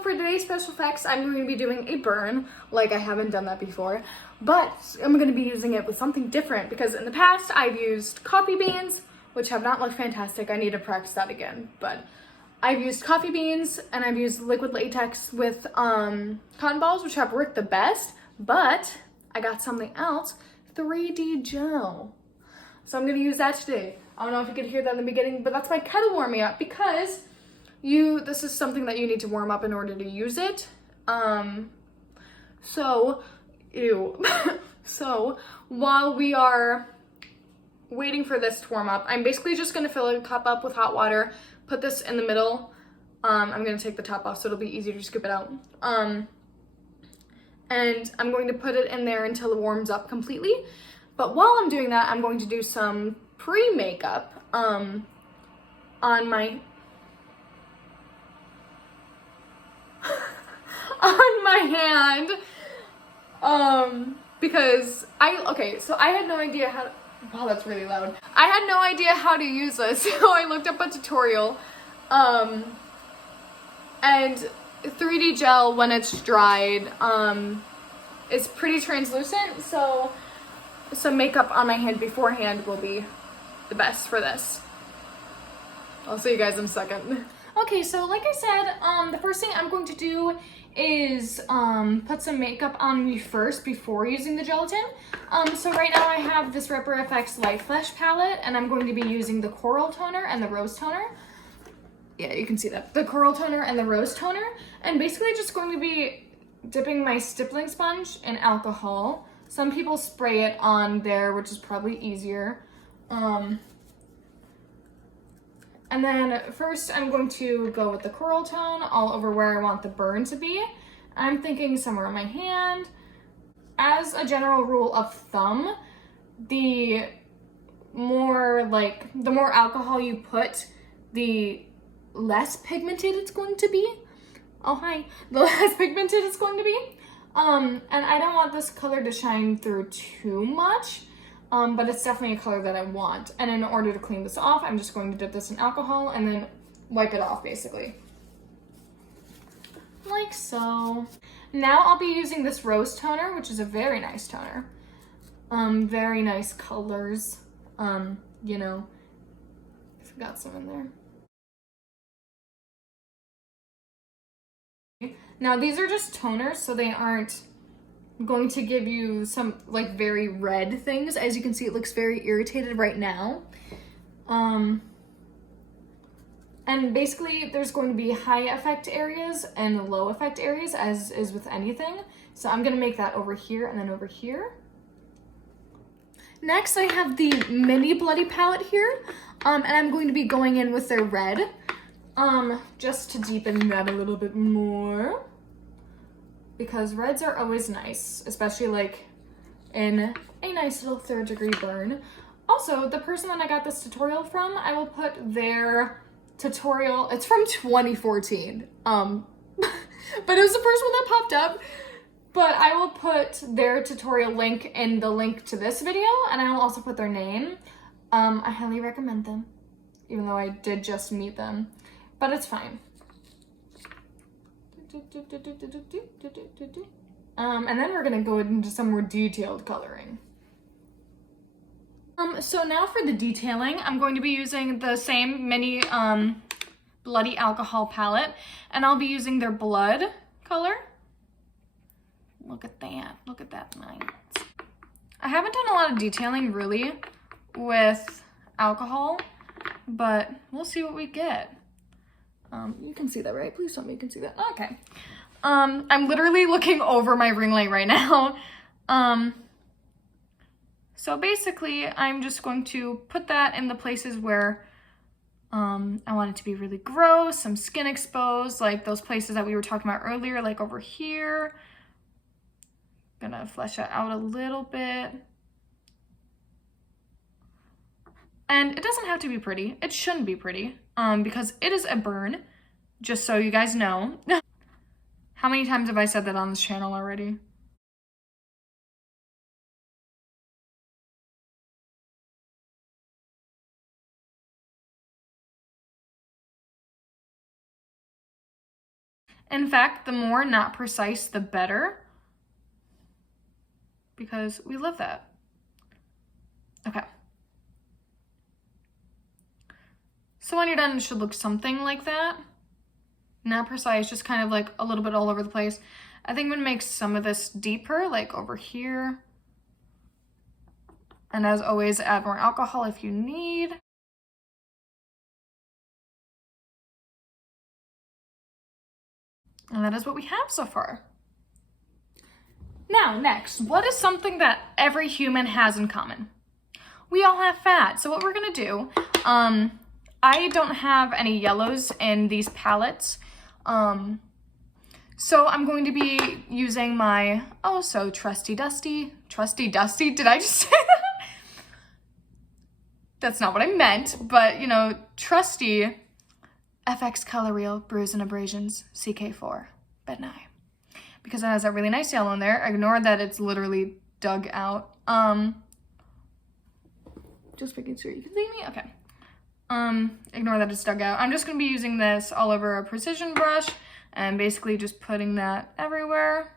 So for today's special effects, I'm going to be doing a burn, like I haven't done that before, but I'm going to be using it with something different because in the past I've used coffee beans, which have not looked fantastic. I need to practice that again, but I've used coffee beans and I've used liquid latex with cotton balls, which have worked the best, but I got something else, 3D gel. So I'm going to use that today. I don't know if you could hear that in the beginning, but that's my kettle warming up because this is something that you need to warm up in order to use it. So while we are waiting for this to warm up, I'm basically just gonna fill a cup up with hot water, put this in the middle. I'm gonna take the top off so it'll be easier to scoop it out. And I'm going to put it in there until it warms up completely. But while I'm doing that, I'm going to do some pre-makeup on my hand, because so I had no idea how to, wow, that's really loud. I had no idea how to use this, so I looked up a tutorial, and 3D gel, when it's dried, is pretty translucent, so some makeup on my hand beforehand will be the best for this. I'll see you guys in a second. Okay, so like I said, the first thing I'm going to do is put some makeup on me first before using the gelatin. So right now I have this Ripperfx Light Flesh palette, and I'm going to be using the Coral Toner and the Rose Toner. Yeah, you can see that. The Coral Toner and the Rose Toner. And basically just going to be dipping my stippling sponge in alcohol. Some people spray it on there, which is probably easier. And then first I'm going to go with the coral tone all over where I want the burn to be. I'm thinking somewhere on my hand. As a general rule of thumb, the more alcohol you put, the less pigmented it's going to be. Oh, hi. The less pigmented it's going to be. And I don't want this color to shine through too much. But it's definitely a color that I want. And in order to clean this off, I'm just going to dip this in alcohol and then wipe it off, basically. Like so. Now I'll be using this Rose Toner, which is a very nice toner. Very nice colors. You know, I've got some in there. Now these are just toners, so they aren't going to give you some like very red things. As you can see, it looks very irritated right now. And basically there's going to be high effect areas and low effect areas, as is with anything. So I'm gonna make that over here and then over here. Next I have the mini bloody palette here, and I'm going to be going in with their red, just to deepen that a little bit more. Because reds are always nice, especially like in a nice little 3rd degree burn. Also, the person that I got this tutorial from, I will put their tutorial, it's from 2014. But it was the first one that popped up. But I will put their tutorial link in the link to this video, and I will also put their name. I highly recommend them, even though I did just meet them, but it's fine. And then we're gonna go into some more detailed coloring. So now for the detailing, I'm going to be using the same mini bloody alcohol palette, and I'll be using their blood color. Look at that nice. I haven't done a lot of detailing really with alcohol, but we'll see what we get. You can see that, right? Please tell me you can see that. Okay. I'm literally looking over my ring light right now. So basically, I'm just going to put that in the places where I want it to be really gross, some skin exposed, like those places that we were talking about earlier, like over here. Gonna flesh it out a little bit. And it doesn't have to be pretty. It shouldn't be pretty, because it is a burn, just so you guys know. How many times have I said that on this channel already? In fact, the more not precise, the better, because we love that. Okay. So when you're done, it should look something like that. Not precise, just kind of like a little bit all over the place. I think I'm gonna make some of this deeper, like over here. And as always, add more alcohol if you need. And that is what we have so far. Now, next, what is something that every human has in common? We all have fat. So what we're gonna do, I don't have any yellows in these palettes. So I'm going to be using my, oh so trusty dusty, did I just say that? That's not what I meant, but you know, trusty FX Color Reel Bruise and Abrasions CK4 Ben Nye. Because it has that really nice yellow in there. Ignore that it's literally dug out. Just making sure you can see me, okay. Ignore that it's dug out. I'm just gonna be using this all over a precision brush and basically just putting that everywhere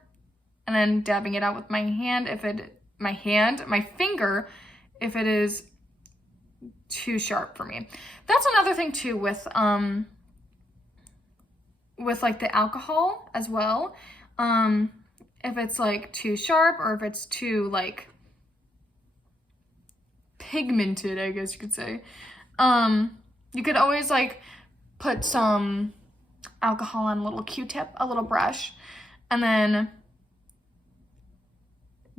and then dabbing it out with my hand my finger, if it is too sharp for me. That's another thing too with like the alcohol as well. If it's like too sharp or if it's too like pigmented, I guess you could say. You could always like put some alcohol on a little Q-tip, a little brush, and then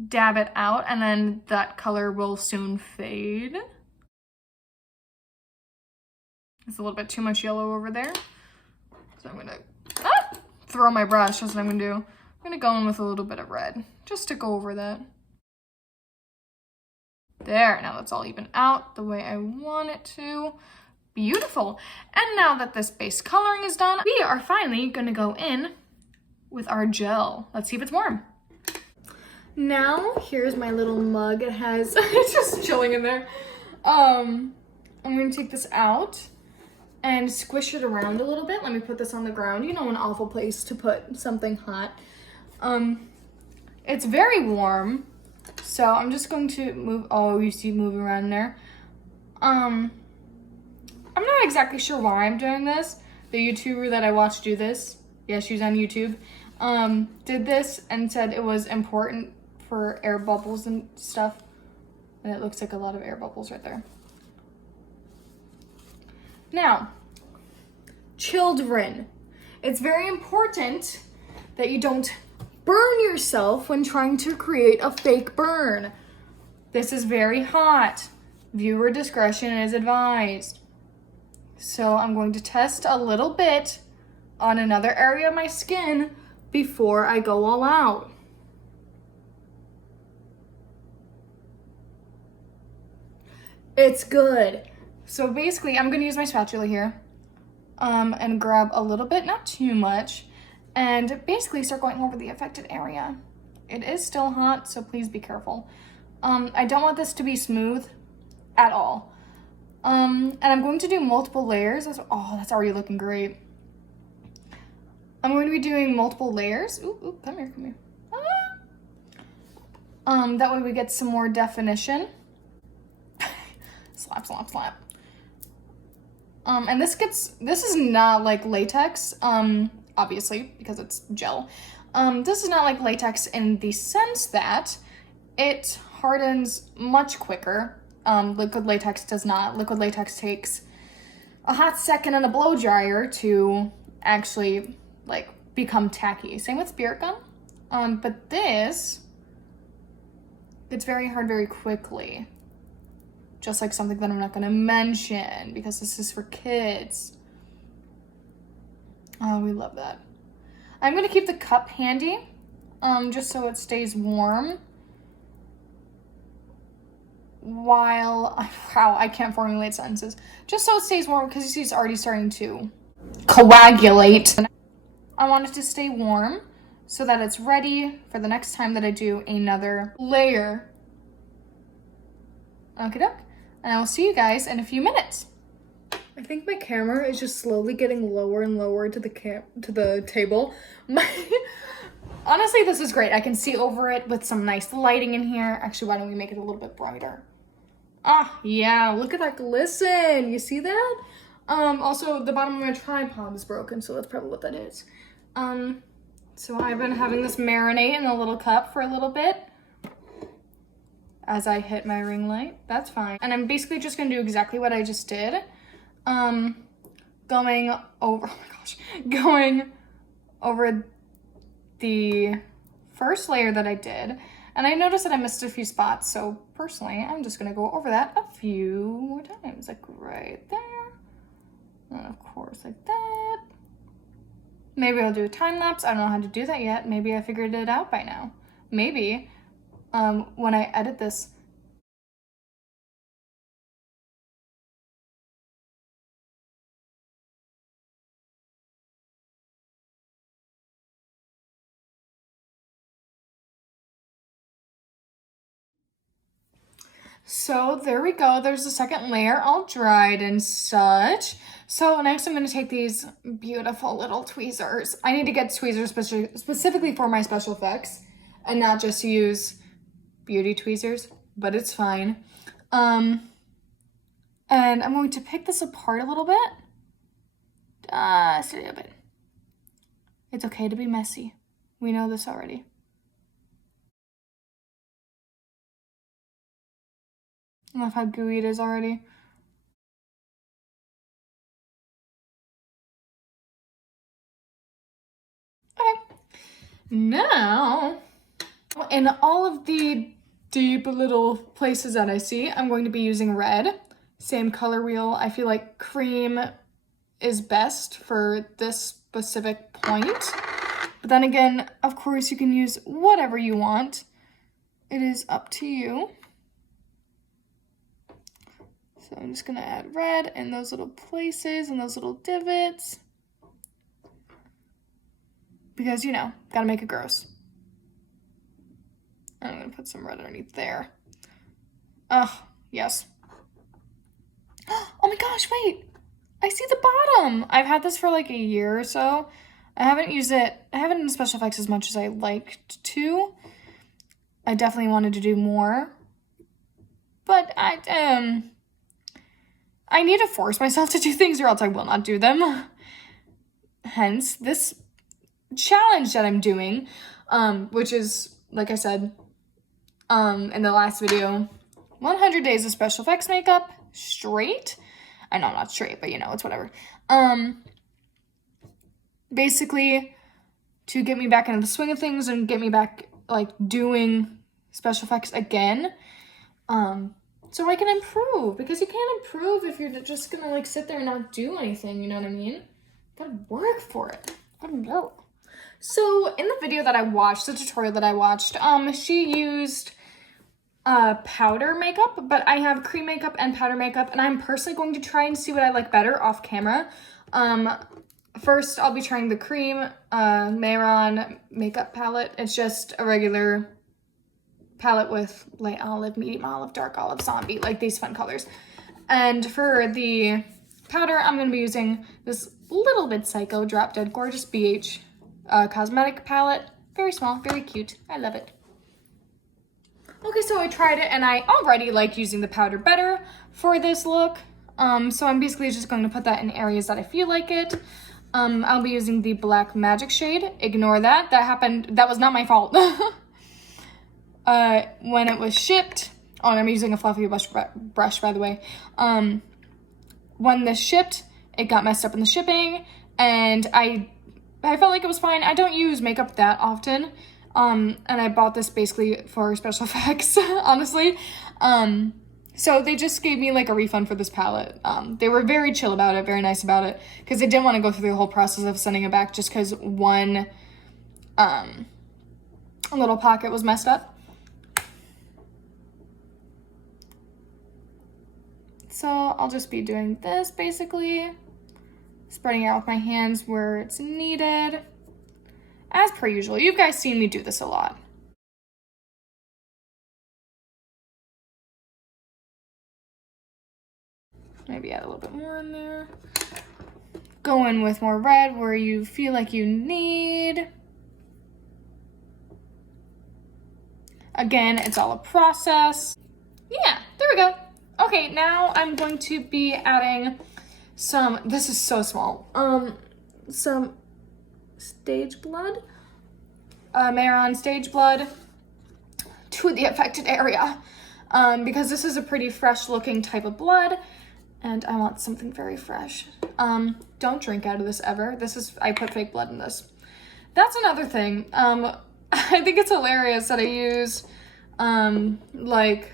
dab it out, and then that color will soon fade. It's a little bit too much yellow over there. So I'm gonna throw my brush, that's what I'm gonna do. I'm gonna go in with a little bit of red, just to go over that. There, now that's all even out the way I want it to. Beautiful. And now that this base coloring is done, we are finally gonna go in with our gel. Let's see if it's warm. Now, here's my little mug. It has, it's just chilling in there. I'm gonna take this out and squish it around a little bit. Let me put this on the ground. You know, an awful place to put something hot. It's very warm. So I'm just going to move, oh, you see moving around there. I'm not exactly sure why I'm doing this. The YouTuber that I watched do this, yeah, she's on YouTube, did this and said it was important for air bubbles and stuff. And it looks like a lot of air bubbles right there. Now, children, it's very important that you don't burn yourself when trying to create a fake burn. This is very hot. Viewer discretion is advised. So I'm going to test a little bit on another area of my skin before I go all out. It's good. So basically, I'm gonna use my spatula here and grab a little bit, not too much, and basically start going over the affected area. It is still hot, so please be careful. I don't want this to be smooth at all. And I'm going to do multiple layers. Oh, that's already looking great. I'm going to be doing multiple layers. Ooh, come here, come here. That way we get some more definition. Slap, slap, slap. And this is not like latex, obviously, because it's gel. This is not like latex in the sense that it hardens much quicker. Liquid latex does not. Liquid latex takes a hot second and a blow dryer to actually like become tacky. Same with spirit gum. But this, it's very hard very quickly. Just like something that I'm not gonna mention because this is for kids. Oh, we love that. I'm gonna keep the cup handy, just so it stays warm. Wow, I can't formulate sentences. Just so it stays warm because you see it's already starting to coagulate. I want it to stay warm so that it's ready for the next time that I do another layer. Okie doke. And I will see you guys in a few minutes. I think my camera is just slowly getting lower and lower to the table. Honestly, this is great. I can see over it with some nice lighting in here. Actually, why don't we make it a little bit brighter? Ah, yeah, look at that glisten. You see that? Also, the bottom of my tripod is broken, so that's probably what that is. So I've been having this marinate in a little cup for a little bit as I hit my ring light. That's fine. And I'm basically just gonna do exactly what I just did. Going over the first layer that I did. And I noticed that I missed a few spots, so personally, I'm just gonna go over that a few more times, like right there. And of course, like that. Maybe I'll do a time lapse. I don't know how to do that yet. Maybe I figured it out by now. Maybe when I edit this. So there we go. There's the second layer all dried and such. So next I'm going to take these beautiful little tweezers. I need to get tweezers specifically for my special effects and not just use beauty tweezers, but it's fine. And I'm going to pick this apart a little bit. Just a little bit. It's okay to be messy. We know this already. I love how gooey it is already. Okay. Now, in all of the deep little places that I see, I'm going to be using red. Same color wheel. I feel like cream is best for this specific point. But then again, of course, you can use whatever you want. It is up to you. So I'm just gonna add red in those little places and those little divots. Because, you know, gotta make it gross. I'm gonna put some red underneath there. Oh, yes. Oh my gosh, wait. I see the bottom. I've had this for like a year or so. I haven't used it. I haven't in special effects as much as I liked to. I definitely wanted to do more. But I need to force myself to do things or else I will not do them. Hence, this challenge that I'm doing, which is, like I said, in the last video, 100 days of special effects makeup straight. I know, not straight, but you know, it's whatever. Basically, to get me back into the swing of things and get me back, like, doing special effects again. So I can improve, because you can't improve if you're just gonna, like, sit there and not do anything, you know what I mean? Gotta work for it. Gotta work. So in the video that I watched, the tutorial that I watched, she used powder makeup, but I have cream makeup and powder makeup, and I'm personally going to try and see what I like better off camera. First, I'll be trying the cream Mehorn makeup palette. It's just a regular palette with light olive, medium olive, dark olive, zombie, like these fun colors. And for the powder, I'm going to be using this Lil Bit Psycho Drop Dead Gorgeous BH cosmetic palette. Very small, very cute. I love it. Okay, so I tried it and I already like using the powder better for this look. So I'm basically just going to put that in areas that I feel like it. I'll be using the Black Magic shade. Ignore that. That happened. That was not my fault. When it was shipped. Oh, and I'm using a fluffy brush, by the way. When this shipped, it got messed up in the shipping, and I felt like it was fine. I don't use makeup that often, and I bought this basically for special effects, honestly. So they just gave me like a refund for this palette. They were very chill about it, very nice about it, because they didn't want to go through the whole process of sending it back just because one little pocket was messed up. So I'll just be doing this basically, spreading it out with my hands where it's needed. As per usual, you guys seen me do this a lot. Maybe add a little bit more in there. Go in with more red where you feel like you need. Again, it's all a process. Yeah, there we go. Okay, now I'm going to be adding some, this is so small, some stage blood, Mehorn stage blood to the affected area, because this is a pretty fresh looking type of blood and I want something very fresh. Don't drink out of this ever. This is, I put fake blood in this. That's another thing. I think it's hilarious that I use, like,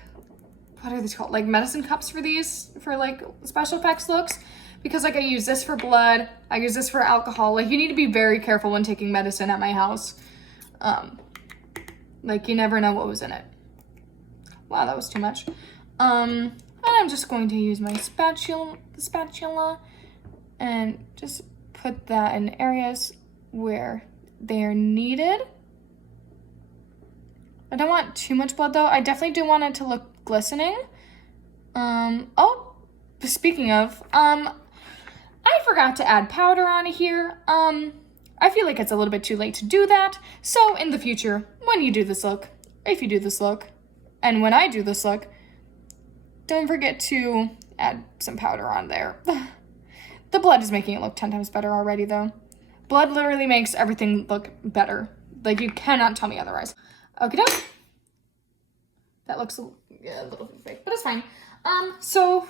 what are these called? Like medicine cups for these, for like special effects looks. Because like I use this for blood, I use this for alcohol. Like you need to be very careful when taking medicine at my house. Like you never know what was in it. Wow, that was too much. And I'm just going to use my spatula and just put that in areas where they're needed. I don't want too much blood though. I definitely do want it to look glistening. Oh, speaking of, I forgot to add powder on here. I feel like it's a little bit too late to do that. So in the future, when you do this look, if you do this look, and when I do this look, don't forget to add some powder on there. The blood is making it look 10 times better already though. Blood literally makes everything look better. Like you cannot tell me otherwise. Okay, that looks a little bit fake, but it's fine. So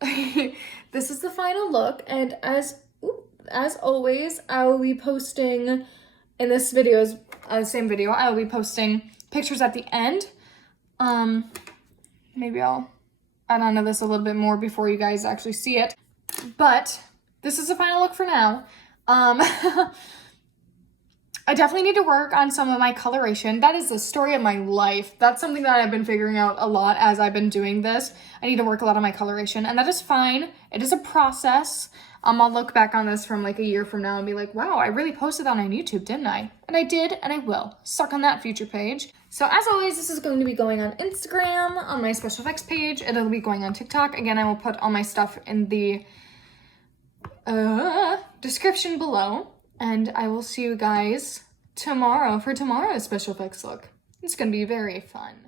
this is the final look, and as always, I will be posting in this video's same video. I will be posting pictures at the end. Maybe I'll add on to this a little bit more before you guys actually see it. But this is the final look for now. I definitely need to work on some of my coloration. That is the story of my life. That's something that I've been figuring out a lot as I've been doing this. I need to work a lot on my coloration, and that is fine. It is a process. I'll look back on this from like a year from now and be like, wow, I really posted that on YouTube, didn't I? And I did, and I will. Suck on that future page. So as always, this is going to be going on Instagram, on my special effects page. It'll be going on TikTok. Again, I will put all my stuff in the description below. And I will see you guys tomorrow for tomorrow's special effects look. It's gonna be very fun.